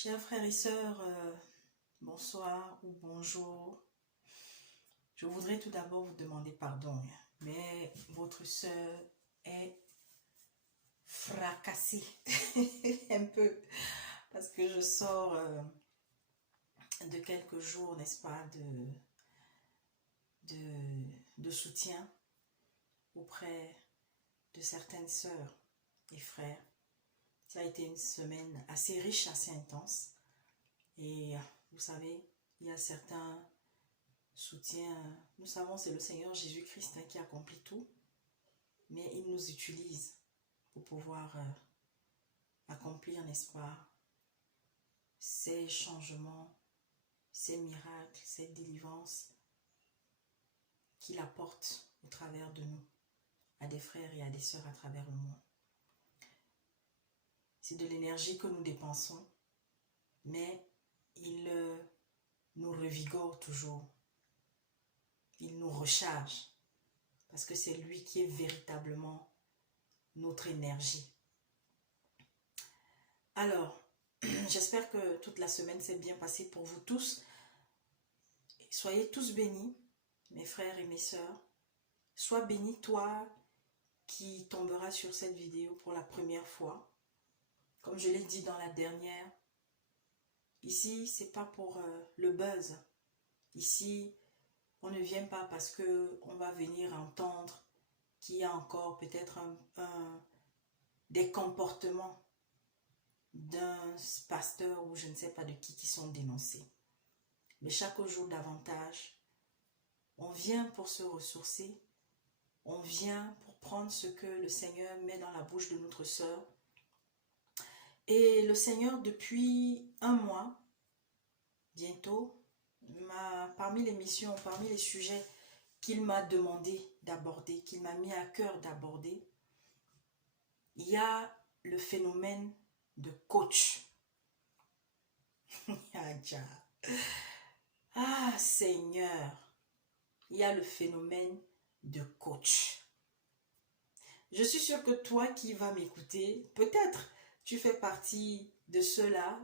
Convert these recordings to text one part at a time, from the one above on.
Chers frères et sœurs, bonsoir ou bonjour. Je voudrais tout d'abord vous demander pardon, mais votre sœur est fracassée un peu parce que je sors de quelques jours, n'est-ce pas, de soutien auprès de certaines sœurs et frères. Ça a été une semaine assez riche, assez intense. Et vous savez, il y a certains soutiens. Nous savons c'est le Seigneur Jésus-Christ qui accomplit tout. Mais il nous utilise pour pouvoir accomplir, n'est-ce pas, ces changements, ces miracles, ces délivrances qu'il apporte au travers de nous, à des frères et à des sœurs à travers le monde. C'est de l'énergie que nous dépensons, mais il nous revigore toujours. Il nous recharge, parce que c'est lui qui est véritablement notre énergie. Alors, j'espère que toute la semaine s'est bien passée pour vous tous. Soyez tous bénis, mes frères et mes sœurs. Sois béni toi qui tomberas sur cette vidéo pour la première fois. Comme je l'ai dit dans la dernière, ici, c'est pas pour le buzz. Ici, on ne vient pas parce qu'on va venir entendre qu'il y a encore peut-être des comportements d'un pasteur ou je ne sais pas de qui sont dénoncés. Mais chaque jour davantage, on vient pour se ressourcer, on vient pour prendre ce que le Seigneur met dans la bouche de notre sœur. Et le Seigneur, depuis un mois, bientôt, parmi les missions, parmi les sujets qu'il m'a demandé d'aborder, qu'il m'a mis à cœur d'aborder, il y a le phénomène de coach. Ah Seigneur, il y a le phénomène de coach. Je suis sûre que toi qui vas m'écouter, peut-être tu fais partie de ceux-là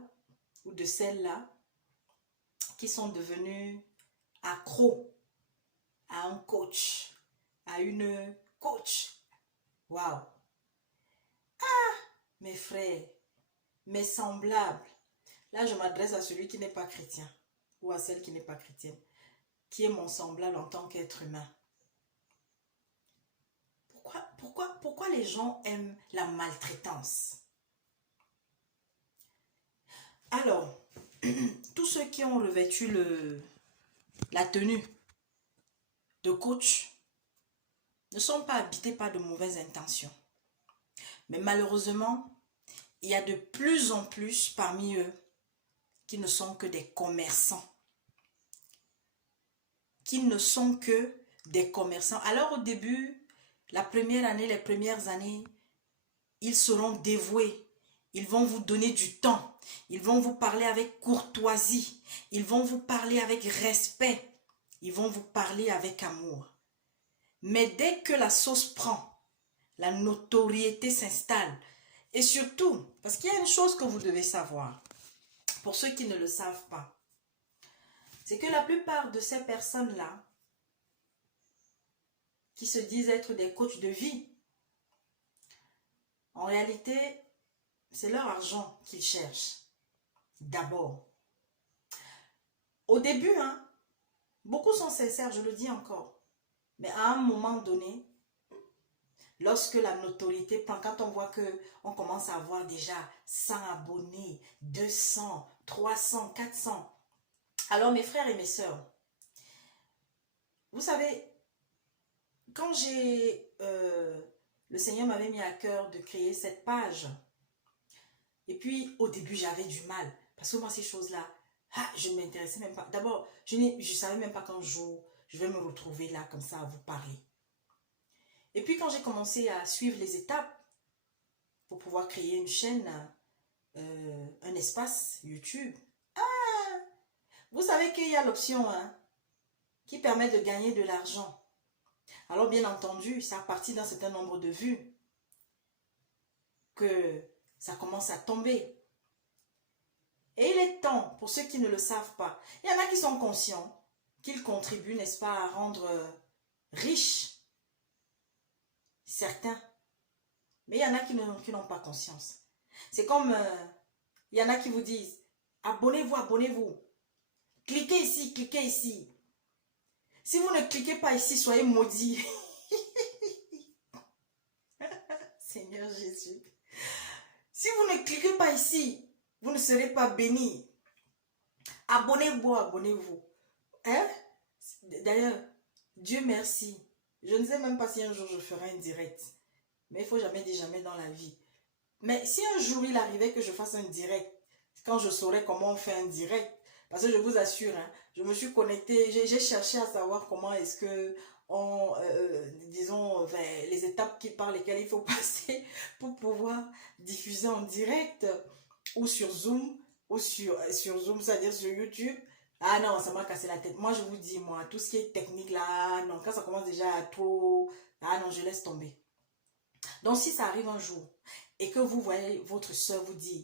ou de celles-là qui sont devenus accros à un coach, à une coach. Waouh! Ah, mes frères, mes semblables. Là, je m'adresse à celui qui n'est pas chrétien ou à celle qui n'est pas chrétienne, qui est mon semblable en tant qu'être humain. Pourquoi les gens aiment la maltraitance? Alors, tous ceux qui ont revêtu la tenue de coach ne sont pas habités par de mauvaises intentions. Mais malheureusement, il y a de plus en plus parmi eux qui ne sont que des commerçants. Qui ne sont que des commerçants. Alors au début, la première année, les premières années, ils seront dévoués. Ils vont vous donner du temps. Ils vont vous parler avec courtoisie. Ils vont vous parler avec respect. Ils vont vous parler avec amour. Mais dès que la sauce prend, la notoriété s'installe. Et surtout, parce qu'il y a une chose que vous devez savoir, pour ceux qui ne le savent pas, c'est que la plupart de ces personnes-là, qui se disent être des coachs de vie, en réalité, c'est leur argent qu'ils cherchent. D'abord. Au début, beaucoup sont sincères, je le dis encore. Mais à un moment donné, lorsque la notoriété prend, quand on voit qu'on commence à avoir déjà 100 abonnés, 200, 300, 400. Alors mes frères et mes sœurs, vous savez, quand le Seigneur m'avait mis à cœur de créer cette page, et puis au début j'avais du mal, parce que moi ces choses-là, je ne m'intéressais même pas. D'abord, je ne savais même pas qu'un jour je vais me retrouver là comme ça à vous parler. Et puis quand j'ai commencé à suivre les étapes pour pouvoir créer une chaîne, un espace YouTube, vous savez qu'il y a l'option qui permet de gagner de l'argent. Alors bien entendu, c'est à partir d'un certain nombre de vues que ça commence à tomber. Et temps, pour ceux qui ne le savent pas, il y en a qui sont conscients qu'ils contribuent, n'est-ce pas, à rendre riches certains. Mais il y en a qui n'ont pas conscience. C'est comme, il y en a qui vous disent, abonnez-vous, abonnez-vous. Cliquez ici, cliquez ici. Si vous ne cliquez pas ici, soyez maudits. Seigneur Jésus. Si vous ne cliquez pas ici, vous ne serez pas bénis. Abonnez-vous, abonnez-vous. Hein? D'ailleurs, Dieu merci. Je ne sais même pas si un jour je ferai un direct. Mais il ne faut jamais dire jamais dans la vie. Mais si un jour il arrivait que je fasse un direct, quand je saurais comment on fait un direct, parce que je vous assure, hein, je me suis connectée, j'ai cherché à savoir comment est-ce que disons, les étapes par lesquelles il faut passer pour pouvoir diffuser en direct ou sur Zoom, ou sur Zoom, c'est-à-dire sur YouTube. Ah non, ça m'a cassé la tête. Moi, je vous dis, moi, tout ce qui est technique là, non, quand ça commence déjà à trop, ah non, je laisse tomber. Donc, si ça arrive un jour et que vous voyez votre soeur vous dire,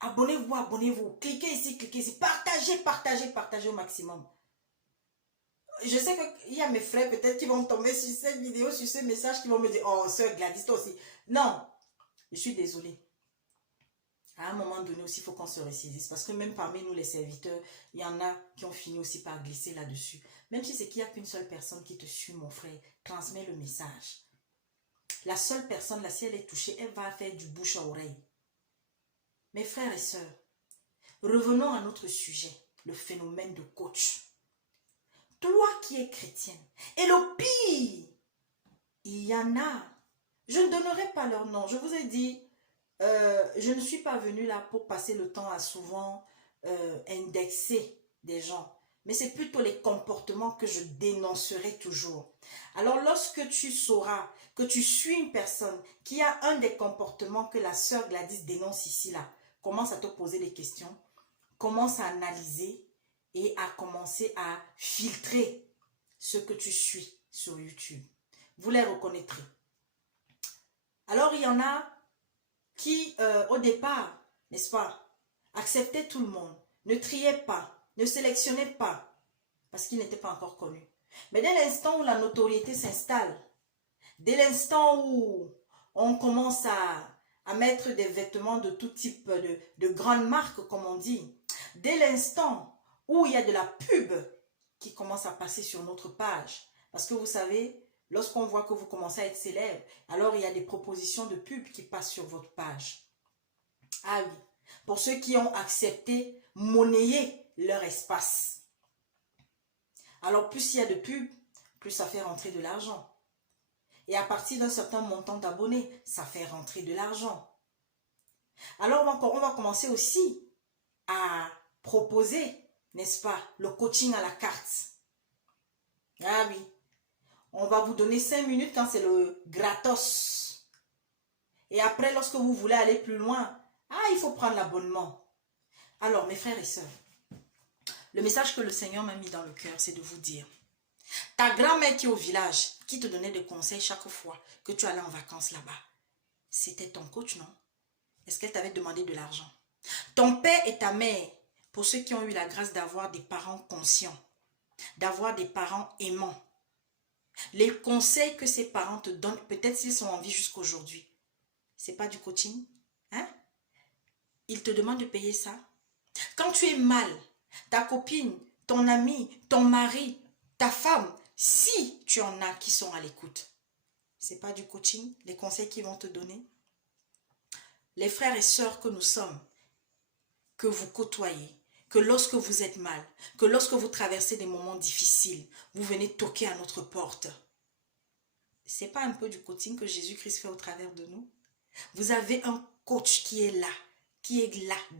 abonnez-vous, abonnez-vous, cliquez ici, partagez, partagez, partagez au maximum. Je sais qu'il y a mes frères peut-être qui vont tomber sur cette vidéo, sur ce message, qui vont me dire, oh, soeur Gladys, toi aussi. Non, je suis désolée. À un moment donné aussi, il faut qu'on se ressaisisse. Parce que même parmi nous, les serviteurs, il y en a qui ont fini aussi par glisser là-dessus. Même si c'est qu'il n'y a qu'une seule personne qui te suit, mon frère, transmets le message. La seule personne, là, si elle est touchée, elle va faire du bouche à oreille. Mes frères et sœurs, revenons à notre sujet, le phénomène de coach. Toi qui es chrétienne, et le pire, il y en a, je ne donnerai pas leur nom, je vous ai dit, je ne suis pas venue là pour passer le temps à souvent indexer des gens, mais c'est plutôt les comportements que je dénoncerai toujours. Alors lorsque tu sauras que tu suis une personne qui a un des comportements que la sœur Gladys dénonce ici là, commence à te poser des questions, commence à analyser et à commencer à filtrer ce que tu suis sur YouTube. Vous les reconnaîtrez. Alors il y en a qui, au départ, n'est-ce pas, acceptaient tout le monde, ne triaient pas, ne sélectionnaient pas, parce qu'ils n'étaient pas encore connus. Mais dès l'instant où la notoriété s'installe, dès l'instant où on commence à mettre des vêtements de tout type, de grandes marques, comme on dit, dès l'instant où il y a de la pub qui commence à passer sur notre page, parce que vous savez, lorsqu'on voit que vous commencez à être célèbre, alors il y a des propositions de pub qui passent sur votre page. Ah oui, pour ceux qui ont accepté monnayer leur espace. Alors plus il y a de pub, plus ça fait rentrer de l'argent. Et à partir d'un certain montant d'abonnés, ça fait rentrer de l'argent. Alors on va commencer aussi à proposer, n'est-ce pas, le coaching à la carte. Ah oui. On va vous donner 5 minutes quand c'est le gratos. Et après, lorsque vous voulez aller plus loin, il faut prendre l'abonnement. Alors, mes frères et sœurs, le message que le Seigneur m'a mis dans le cœur, c'est de vous dire, ta grand-mère qui est au village, qui te donnait des conseils chaque fois que tu allais en vacances là-bas, c'était ton coach, non? Est-ce qu'elle t'avait demandé de l'argent? Ton père et ta mère, pour ceux qui ont eu la grâce d'avoir des parents conscients, d'avoir des parents aimants, les conseils que ces parents te donnent, peut-être s'ils sont en vie jusqu'aujourd'hui, c'est pas du coaching, hein? Ils te demandent de payer ça. Quand tu es mal, ta copine, ton ami, ton mari, ta femme, si tu en as qui sont à l'écoute, c'est pas du coaching, les conseils qu'ils vont te donner. Les frères et sœurs que nous sommes, que vous côtoyez, que lorsque vous êtes mal, que lorsque vous traversez des moments difficiles, vous venez toquer à notre porte. C'est pas un peu du coaching que Jésus-Christ fait au travers de nous? Vous avez un coach qui est là,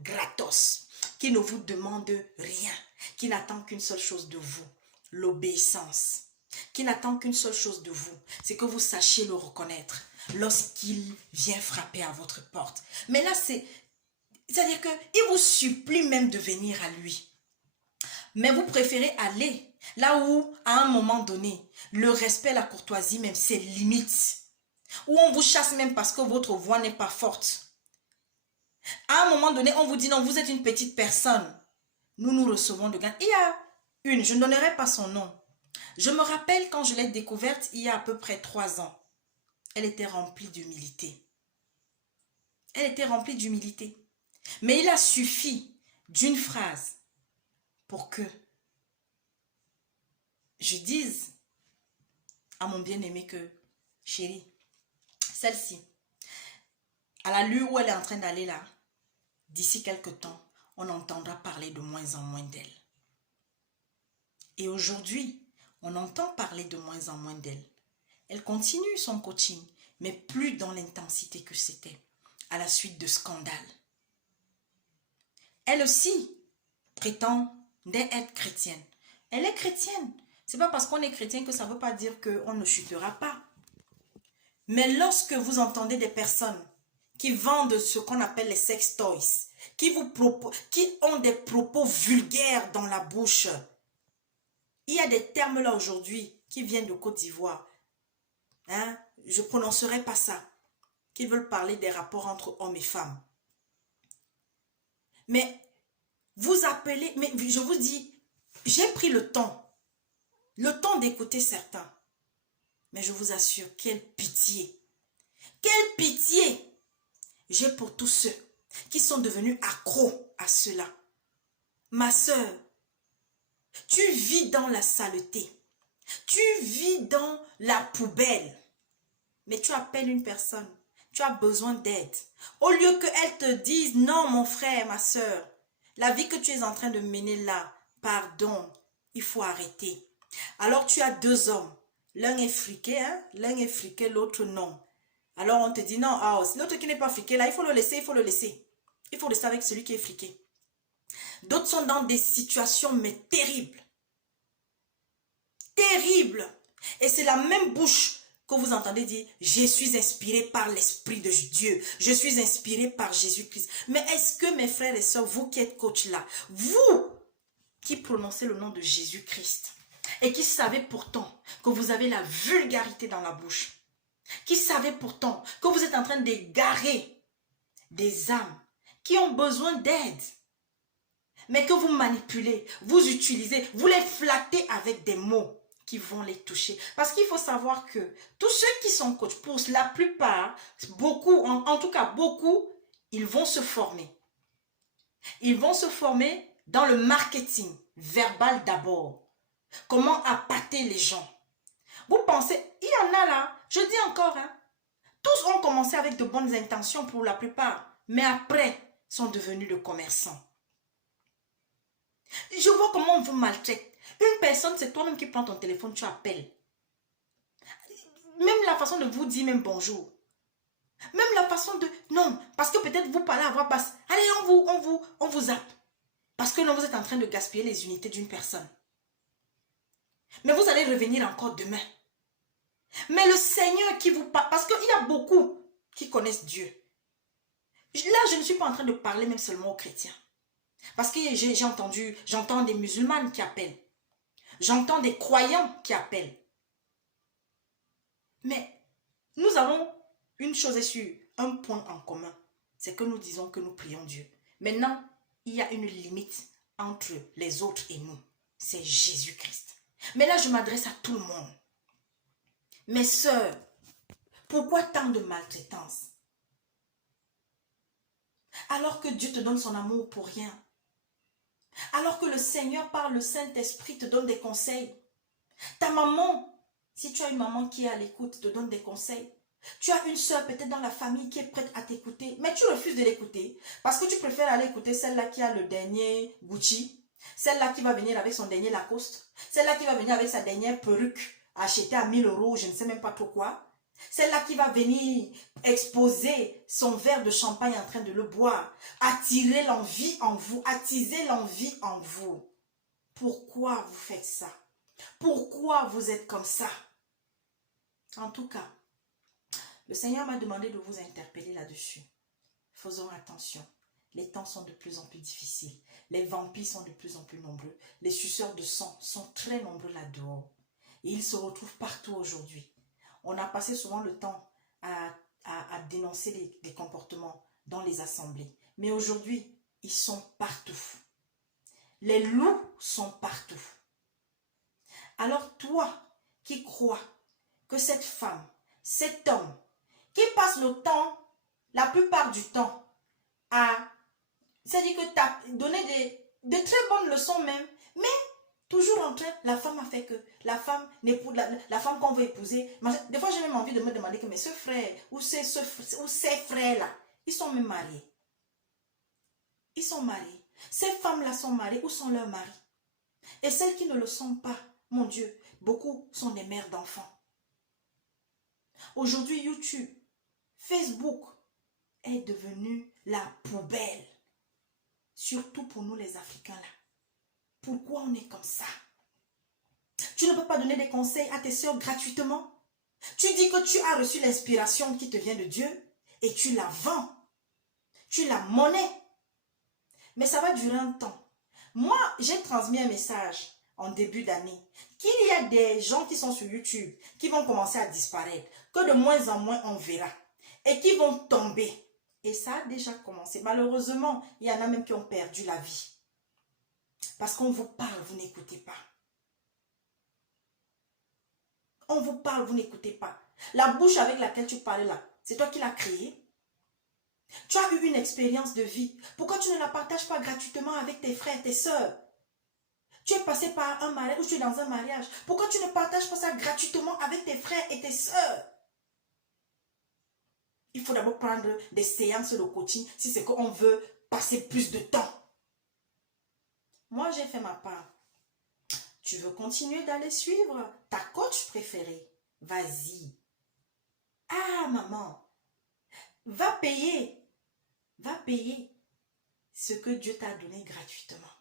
gratos, qui ne vous demande rien, qui n'attend qu'une seule chose de vous, l'obéissance, qui n'attend qu'une seule chose de vous, c'est que vous sachiez le reconnaître lorsqu'il vient frapper à votre porte. Mais là, c'est-à-dire qu'il vous supplie même de venir à lui. Mais vous préférez aller là où, à un moment donné, le respect, la courtoisie même, c'est limite. Où on vous chasse même parce que votre voix n'est pas forte. À un moment donné, on vous dit non, vous êtes une petite personne. Nous recevons de gain. Il y a une, je ne donnerai pas son nom. Je me rappelle quand je l'ai découverte il y a à peu près 3 ans. Elle était remplie d'humilité. Elle était remplie d'humilité. Mais il a suffi d'une phrase pour que je dise à mon bien-aimé que, chérie, celle-ci, à la lieu où elle est en train d'aller là, d'ici quelque temps, on entendra parler de moins en moins d'elle. Et aujourd'hui, on entend parler de moins en moins d'elle. Elle continue son coaching, mais plus dans l'intensité que c'était, à la suite de scandales. Elle aussi prétend être chrétienne. Elle est chrétienne. C'est pas parce qu'on est chrétien que ça ne veut pas dire qu'on ne chutera pas. Mais lorsque vous entendez des personnes qui vendent ce qu'on appelle les sex toys, qui ont des propos vulgaires dans la bouche, il y a des termes là aujourd'hui qui viennent de Côte d'Ivoire. Hein? Je ne prononcerai pas ça. Qui veulent parler des rapports entre hommes et femmes. Mais vous appelez, mais je vous dis, j'ai pris le temps d'écouter certains. Mais je vous assure, quelle pitié j'ai pour tous ceux qui sont devenus accros à cela. Ma sœur, tu vis dans la saleté, tu vis dans la poubelle, mais tu appelles une personne, tu as besoin d'aide. Au lieu qu'elle te dise, non mon frère, ma sœur, la vie que tu es en train de mener là, pardon, il faut arrêter. Alors tu as 2 hommes, l'un est friqué, hein? L'un est friqué, l'autre non. Alors on te dit non, l'autre qui n'est pas friqué là, il faut le laisser. Il faut rester avec celui qui est friqué. D'autres sont dans des situations mais terribles. Terribles. Et c'est la même bouche que vous entendez dire, je suis inspiré par l'Esprit de Dieu. Je suis inspiré par Jésus-Christ. Mais est-ce que mes frères et sœurs, vous qui êtes coach là, vous qui prononcez le nom de Jésus-Christ et qui savez pourtant que vous avez la vulgarité dans la bouche, qui savez pourtant que vous êtes en train d'égarer des âmes qui ont besoin d'aide, mais que vous manipulez, vous utilisez, vous les flattez avec des mots qui vont les toucher. Parce qu'il faut savoir que tous ceux qui sont coachs, pour la plupart, beaucoup, en tout cas beaucoup, ils vont se former. Ils vont se former dans le marketing verbal d'abord. Comment appâter les gens. Vous pensez, il y en a là, je dis encore, hein, tous ont commencé avec de bonnes intentions pour la plupart, mais après sont devenus de commerçants. Je vois comment on vous maltraite. Une personne, c'est toi-même qui prends ton téléphone, tu appelles. Même la façon de vous dire même bonjour. Même la façon de... Non, parce que peut-être vous parlez à voix basse. Allez, on vous zappe. Parce que là, vous êtes en train de gaspiller les unités d'une personne. Mais vous allez revenir encore demain. Mais le Seigneur qui vous parle, parce qu'il y a beaucoup qui connaissent Dieu. Là, je ne suis pas en train de parler même seulement aux chrétiens. Parce que j'entends des musulmanes qui appellent. J'entends des croyants qui appellent. Mais nous avons une chose est sûre, un point en commun. C'est que nous disons que nous prions Dieu. Maintenant, il y a une limite entre les autres et nous. C'est Jésus-Christ. Mais là, je m'adresse à tout le monde. Mes sœurs, pourquoi tant de maltraitance? Alors que Dieu te donne son amour pour rien. Alors que le Seigneur, par le Saint-Esprit, te donne des conseils. Ta maman, si tu as une maman qui est à l'écoute, te donne des conseils. Tu as une soeur peut-être dans la famille qui est prête à t'écouter, mais tu refuses de l'écouter parce que tu préfères aller écouter celle-là qui a le dernier Gucci, celle-là qui va venir avec son dernier Lacoste, celle-là qui va venir avec sa dernière perruque achetée à 1000 €, je ne sais même pas trop quoi. Celle-là qui va venir exposer son verre de champagne en train de le boire, attirer l'envie en vous, attiser l'envie en vous. Pourquoi vous faites ça? Pourquoi vous êtes comme ça? En tout cas, le Seigneur m'a demandé de vous interpeller là-dessus. Faisons attention. Les temps sont de plus en plus difficiles. Les vampires sont de plus en plus nombreux. Les suceurs de sang sont très nombreux là-dehors. Et ils se retrouvent partout aujourd'hui. On a passé souvent le temps à dénoncer les comportements dans les assemblées. Mais aujourd'hui, ils sont partout. Les loups sont partout. Alors toi qui crois que cette femme, cet homme, qui passe le temps, la plupart du temps, à, c'est-à-dire que tu as donné de très bonnes leçons même, mais toujours en train, la femme a fait que, la femme la femme qu'on veut épouser, des fois j'ai même envie de me demander que mais ce frère, ou ces frères-là, ils sont même mariés. Ils sont mariés. Ces femmes-là sont mariées, où sont leurs maris? Et celles qui ne le sont pas, mon Dieu, beaucoup sont des mères d'enfants. Aujourd'hui, YouTube, Facebook est devenu la poubelle. Surtout pour nous les Africains là. Pourquoi on est comme ça? Tu ne peux pas donner des conseils à tes soeurs gratuitement. Tu dis que tu as reçu l'inspiration qui te vient de Dieu et tu la vends. Tu la monnaies. Mais ça va durer un temps. Moi, j'ai transmis un message en début d'année qu'il y a des gens qui sont sur YouTube qui vont commencer à disparaître, que de moins en moins on verra et qui vont tomber. Et ça a déjà commencé. Malheureusement, il y en a même qui ont perdu la vie. Parce qu'on vous parle, vous n'écoutez pas. On vous parle, vous n'écoutez pas. La bouche avec laquelle tu parles là, c'est toi qui l'as créée. Tu as eu une expérience de vie. Pourquoi tu ne la partages pas gratuitement avec tes frères, tes sœurs? Tu es passé par un mariage ou tu es dans un mariage. Pourquoi tu ne partages pas ça gratuitement avec tes frères et tes sœurs? Il faut d'abord prendre des séances de coaching si c'est qu'on veut passer plus de temps. Moi, j'ai fait ma part. Tu veux continuer d'aller suivre ta coach préférée? Vas-y. Ah, maman, va payer ce que Dieu t'a donné gratuitement.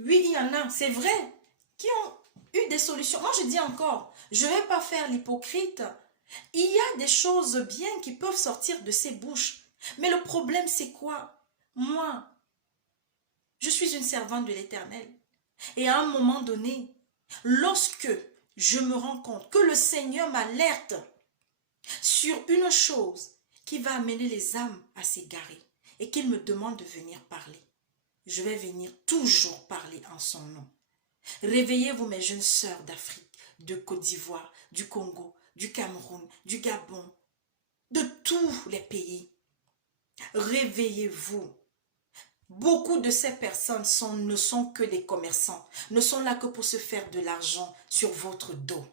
Oui, il y en a, c'est vrai, qui ont eu des solutions. Moi, je dis encore, je ne vais pas faire l'hypocrite. Il y a des choses bien qui peuvent sortir de ces bouches. Mais le problème, c'est quoi? Moi, je suis une servante de l'Éternel. Et à un moment donné, lorsque je me rends compte que le Seigneur m'alerte sur une chose qui va amener les âmes à s'égarer et qu'il me demande de venir parler, je vais venir toujours parler en son nom. Réveillez-vous mes jeunes sœurs d'Afrique, de Côte d'Ivoire, du Congo, du Cameroun, du Gabon, de tous les pays. Réveillez-vous. Beaucoup de ces personnes ne sont que des commerçants, ne sont là que pour se faire de l'argent sur votre dos.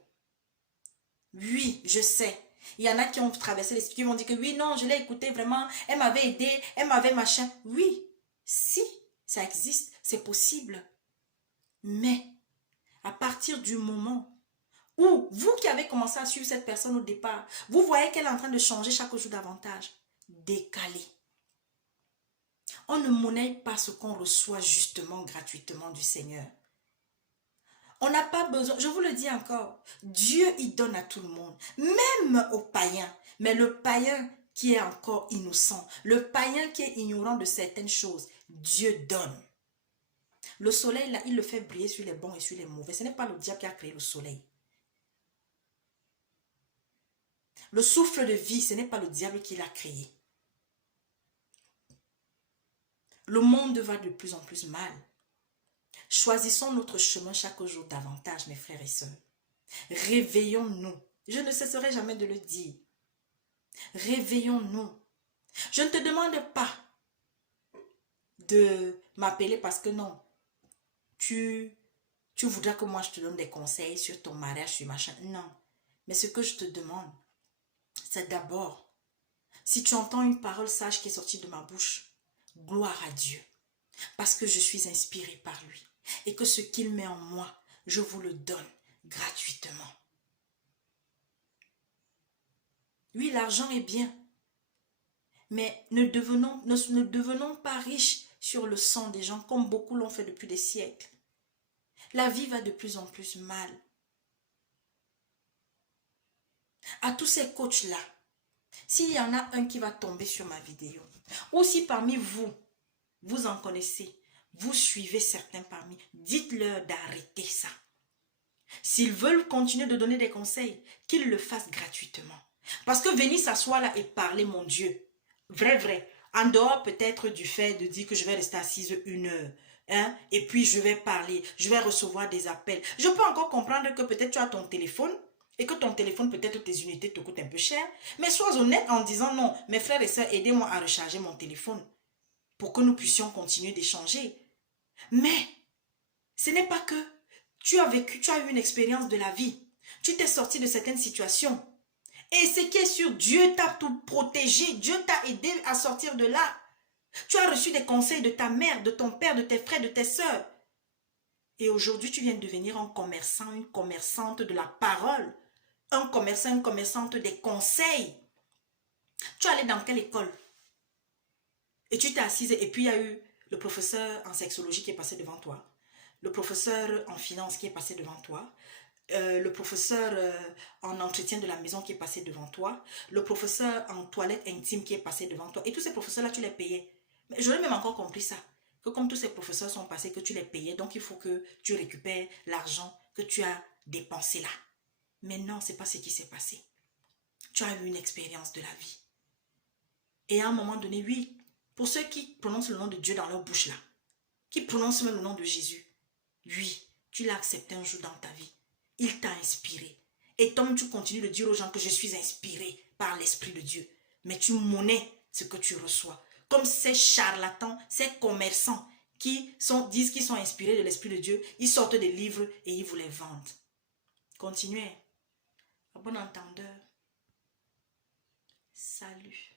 Oui, je sais. Il y en a qui ont traversé l'esprit, qui vont dire que oui, non, je l'ai écouté vraiment, elle m'avait aidé, elle m'avait machin. Oui, si, ça existe, c'est possible. Mais, à partir du moment où vous qui avez commencé à suivre cette personne au départ, vous voyez qu'elle est en train de changer chaque jour davantage, décalez. On ne monnaie pas ce qu'on reçoit justement gratuitement du Seigneur. On n'a pas besoin, je vous le dis encore, Dieu il donne à tout le monde, même aux païens. Mais le païen qui est encore innocent, le païen qui est ignorant de certaines choses, Dieu donne. Le soleil là, il le fait briller sur les bons et sur les mauvais. Ce n'est pas le diable qui a créé le soleil. Le souffle de vie, ce n'est pas le diable qui l'a créé. Le monde va de plus en plus mal. Choisissons notre chemin chaque jour davantage, mes frères et sœurs. Réveillons-nous. Je ne cesserai jamais de le dire. Réveillons-nous. Je ne te demande pas de m'appeler parce que non. Tu voudras que moi je te donne des conseils sur ton mariage, sur machin. Non. Mais ce que je te demande, c'est d'abord, si tu entends une parole sage qui est sortie de ma bouche, gloire à Dieu. Parce que je suis inspirée par lui. Et que ce qu'il met en moi, je vous le donne gratuitement. Oui, l'argent est bien. Mais ne devenons pas riches sur le sang des gens comme beaucoup l'ont fait depuis des siècles. La vie va de plus en plus mal. À tous ces coachs-là, s'il y en a un qui va tomber sur ma vidéo, ou si parmi vous, vous en connaissez, vous suivez certains parmi, dites-leur d'arrêter ça. S'ils veulent continuer de donner des conseils, qu'ils le fassent gratuitement. Parce que venir s'asseoir là et parler, mon Dieu, vrai, En dehors peut-être du fait de dire que je vais rester assise 1 heure. Hein, et puis je vais parler, je vais recevoir des appels. Je peux encore comprendre que peut-être tu as ton téléphone et que ton téléphone, peut-être tes unités te coûtent un peu cher. Mais sois honnête en disant non, mes frères et sœurs, aidez-moi à recharger mon téléphone pour que nous puissions continuer d'échanger. Mais ce n'est pas que tu as vécu, tu as eu une expérience de la vie. Tu t'es sorti de certaines situations. Et ce qui est sûr, Dieu t'a tout protégé. Dieu t'a aidé à sortir de là. Tu as reçu des conseils de ta mère, de ton père, de tes frères, de tes sœurs. Et aujourd'hui, tu viens de devenir un commerçant, une commerçante de la parole. Un commerçant, une commerçante des conseils. Tu es allé dans quelle école? Et tu t'es assise et puis il y a eu le professeur en sexologie qui est passé devant toi. Le professeur en finance qui est passé devant toi. Le professeur en entretien de la maison qui est passé devant toi, le professeur en toilette intime qui est passé devant toi. Et tous ces professeurs-là, tu les payais. Mais j'aurais même encore compris ça. Que comme tous ces professeurs sont passés, que tu les payais, donc il faut que tu récupères l'argent que tu as dépensé là. Mais non, ce n'est pas ce qui s'est passé. Tu as eu une expérience de la vie. Et à un moment donné, oui, pour ceux qui prononcent le nom de Dieu dans leur bouche là, qui prononcent même le nom de Jésus, oui, tu l'as accepté un jour dans ta vie. Il t'a inspiré. Et toi, tu continues de dire aux gens que je suis inspiré par l'Esprit de Dieu. Mais tu monnaies ce que tu reçois. Comme ces charlatans, ces commerçants qui disent qu'ils sont inspirés de l'Esprit de Dieu, ils sortent des livres et ils vous les vendent. Continuez. À bon entendeur. Salut.